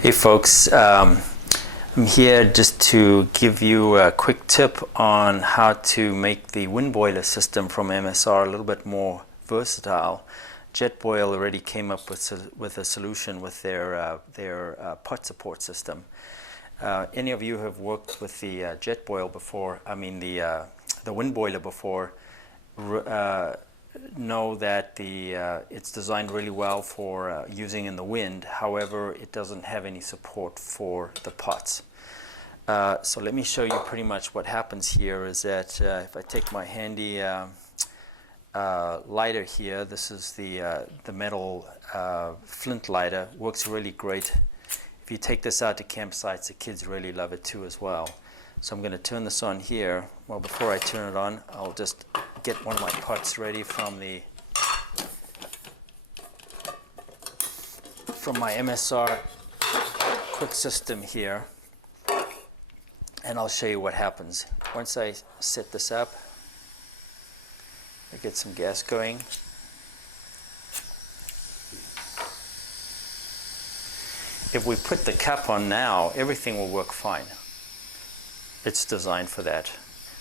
Hey folks, I'm here just to give you a quick tip on how to make the wind boiler system from MSR a little bit more versatile. JetBoil already came up with a solution with their pot support system. Any of you who have worked with the JetBoil before, the wind boiler before, know that it's designed really well for using in the wind. However, it doesn't have any support for the pots. So let me show you pretty much what happens here is that if I take my handy lighter here, this is the metal flint lighter, works really great. If you take this out to campsites, the kids really love it too as well. So I'm going to turn this on here. Well, before I turn it on, I'll just get one of my pots ready from my MSR quick system here, and I'll show you what happens. Once I set this up, I get some gas going. If we put the cap on now, everything will work fine. It's designed for that.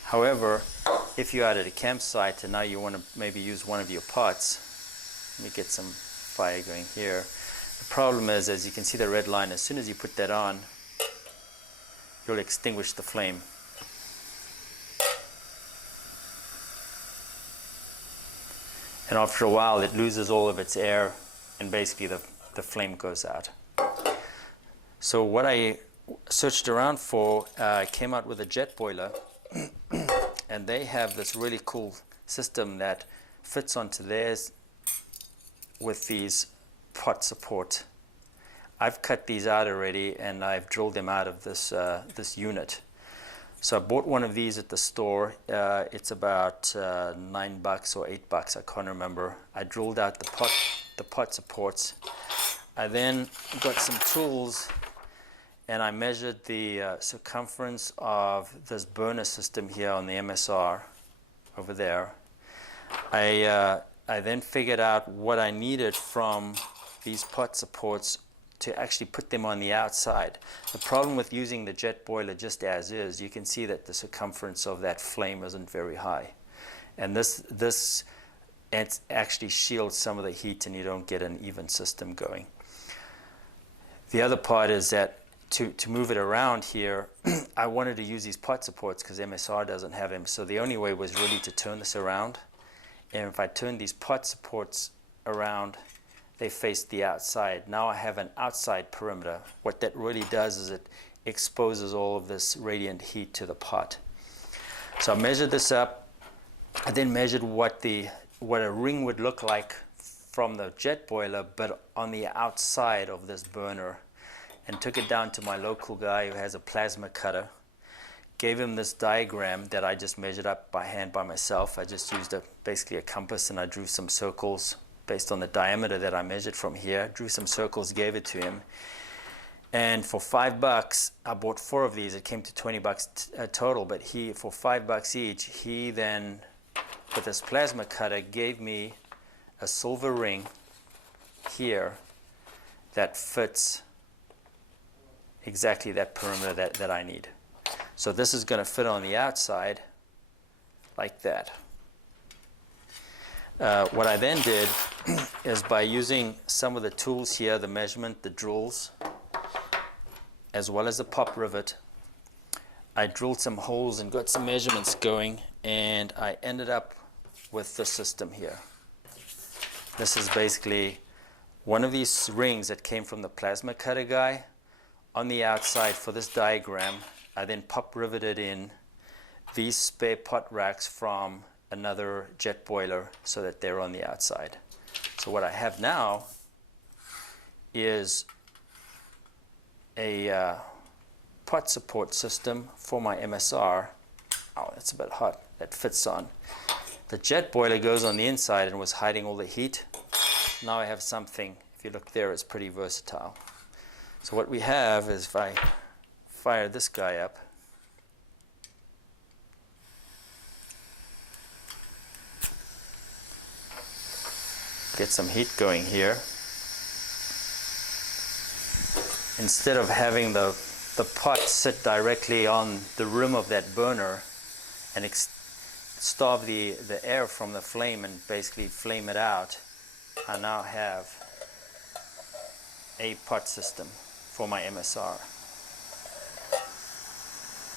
However, if you're out at a campsite and now you want to maybe use one of your pots, let me get some fire going here. The problem is, as you can see the red line, as soon as you put that on, you'll extinguish the flame. And after a while it loses all of its air and basically the flame goes out. So what I searched around for, I came out with a jet boiler, and they have this really cool system that fits onto theirs with these pot support. I've cut these out already and I've drilled them out of this unit. So I bought one of these at the store. It's about $9 or $8, I can't remember. I drilled out the pot supports. I then got some tools and I measured the circumference of this burner system here on the MSR over there. I then figured out what I needed from these pot supports to actually put them on the outside. The problem with using the jet boiler just as is, you can see that the circumference of that flame isn't very high. And this actually shields some of the heat and you don't get an even system going. The other part is that to move it around here, I wanted to use these pot supports because MSR doesn't have them. So the only way was really to turn this around. And if I turn these pot supports around, they face the outside. Now I have an outside perimeter. What that really does is it exposes all of this radiant heat to the pot. So I measured this up. I then measured what a ring would look like from the jet boiler, but on the outside of this burner, and took it down to my local guy who has a plasma cutter. Gave him this diagram that I just measured up by hand by myself. I just used basically a compass and I drew some circles based on the diameter that I measured from here. Drew some circles, gave it to him. And for $5, I bought 4 of these. It came to $20 total, but for $5 each, he then, with this plasma cutter, gave me a silver ring here that fits exactly that perimeter that I need. So this is going to fit on the outside like that. What I then did is by using some of the tools here, the measurement, the drills, as well as the pop rivet, I drilled some holes and got some measurements going, and I ended up with this system here. This is basically one of these rings that came from the plasma cutter guy. On the outside for this diagram, I then pop riveted in these spare pot racks from another jet boiler so that they're on the outside. So what I have now is a pot support system for my MSR. Oh, that's a bit hot. That fits on. The jet boiler goes on the inside and was hiding all the heat. Now I have something, if you look there, it's pretty versatile. So what we have is, if I fire this guy up, get some heat going here. instead of having the pot sit directly on the rim of that burner and starve the air from the flame and basically flame it out, I now have a pot system for my MSR.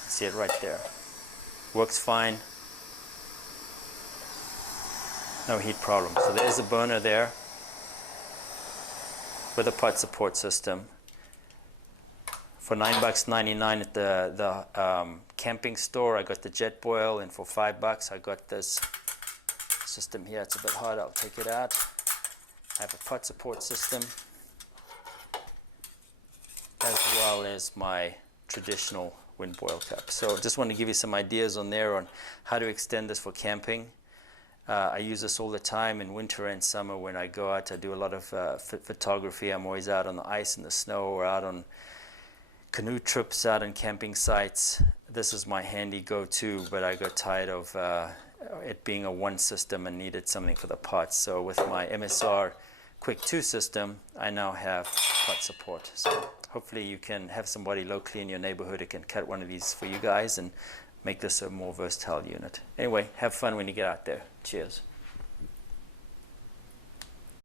See it right there. Works fine. No heat problem. So there's a burner there with a pot support system. For $9.99 at the camping store, I got the jet boil, and for $5 I got this system here. It's a bit hard, I'll take it out. I have a pot support system as well as my traditional wind boil cup. So just want to give you some ideas on there on how to extend this for camping. I use this all the time in winter and summer when I go out. I do a lot of photography. I'm always out on the ice and the snow, or out on canoe trips, out on camping sites. This is my handy go-to, but I got tired of it being a one system and needed something for the pots. So with my MSR Quick 2 system, I now have pot support. So hopefully you can have somebody locally in your neighborhood who can cut one of these for you guys and make this a more versatile unit. Anyway, have fun when you get out there. Cheers.